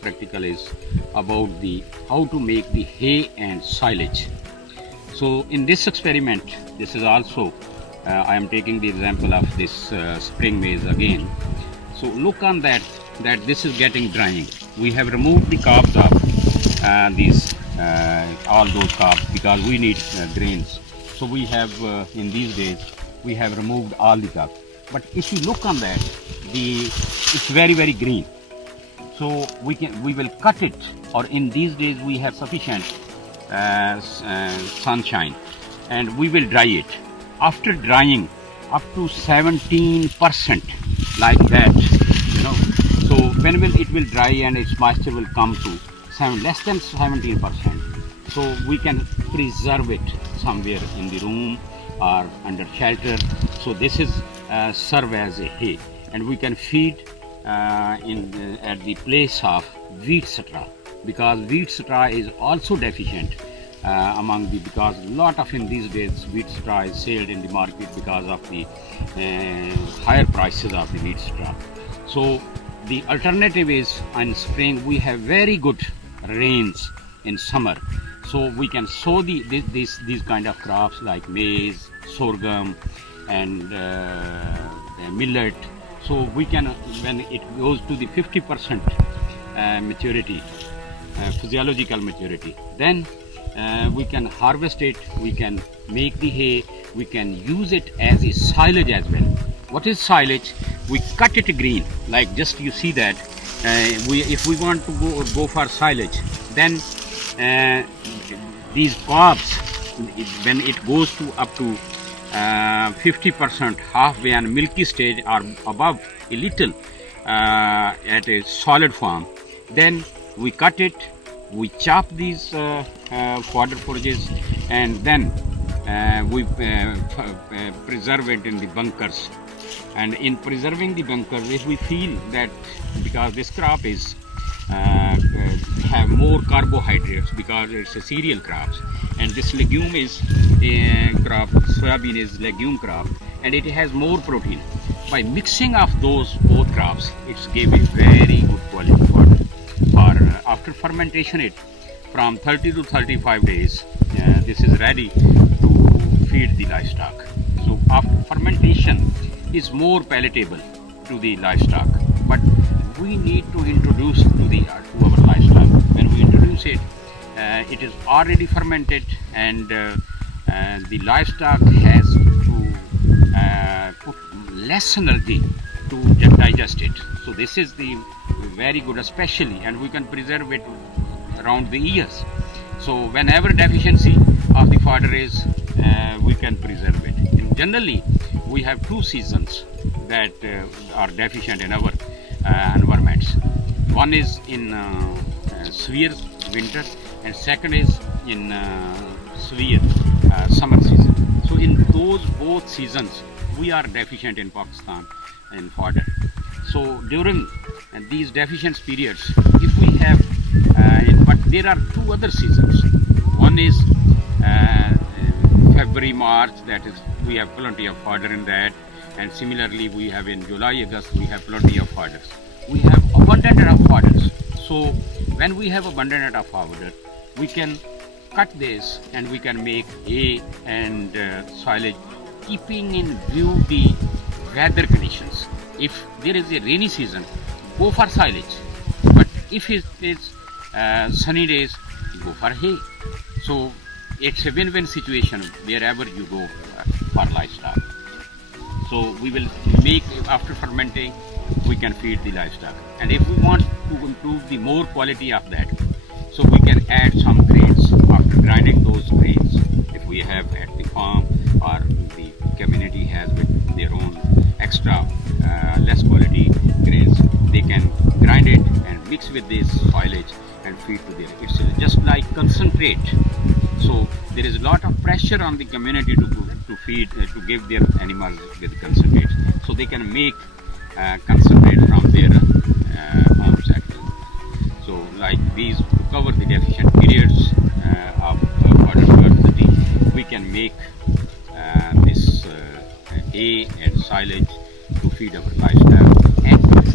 practical is about the how to make the hay and silage. So in this experiment, this is also I am taking the example of this spring maize again. So look on that this is getting drying. We have removed the cobs of these all those cobs because we need grains. So we have in these days we have removed all the cobs. But if you look on that, it's very green. So we will cut it, or in these days we have sufficient sunshine, and we will dry it. After drying up to 17% like that, so when it will dry and its moisture will come to less than 17%, so we can preserve it somewhere in the room or under shelter. So this is serve as a hay, and we can feed at the place of wheat straw, because wheat straw is also deficient because a lot of in these days wheat straw is sold in the market because of the higher prices of the wheat straw. So the alternative is in spring we have very good rains in summer, so we can sow these kind of crops like maize, sorghum, and millet. So we can, when it goes to the 50% maturity, physiological maturity, then we can harvest it, we can make the hay, we can use it as a silage as well. What is silage? We cut it green, like just you see that. If we want to go for silage, then these cobs, when it goes to up to 50% halfway and milky stage or above a little at a solid form, then we cut it, we chop these fodder forages, and then we preserve it in the bunkers. And in preserving the bunkers, if we feel that because this crop is have more carbohydrates because it's a cereal crop, and this legume is crop, soybean is legume crop, and it has more protein. By mixing of those both crops, it's give a very good quality fodder. After fermentation, it from 30 to 35 days, this is ready to feed the livestock. So after fermentation is more palatable to the livestock, but we need to introduce to our livestock. When we introduce it, it is already fermented, and the livestock has to put less energy to digest it. So this is the very good, especially, and we can preserve it around the years. So whenever deficiency of the fodder is, we can preserve it. And generally, we have two seasons that are deficient in our environments. One is in severe winter, and second is in severe summer season. So in those both seasons, we are deficient in Pakistan in fodder. So during these deficient periods, if we have, but there are two other seasons. One is February, March, that is we have plenty of fodder in that, and similarly we have in July, August, we have plenty of fodders. We have abundant of fodders. So when we have abundant of fodder, we can cut this and we can make hay and silage, keeping in view the weather conditions. If there is a rainy season, go for silage, but if it is sunny days, go for hay. So it's a win-win situation wherever you go for livestock. So we will make, after fermenting, we can feed the livestock. And if we want to improve the more quality of that, so we can add some grains after grinding those grains. If we have at the farm or the community has with their own extra less quality grains, they can grind it and mix with this silage and feed to their. It's just like concentrate. So there is a lot of pressure on the community to feed, to give their animals with concentrate, so they can make concentrate from their homes actually. So like these, to cover the deficient periods of fodder scarcity, we can make this hay and silage to feed our livestock and to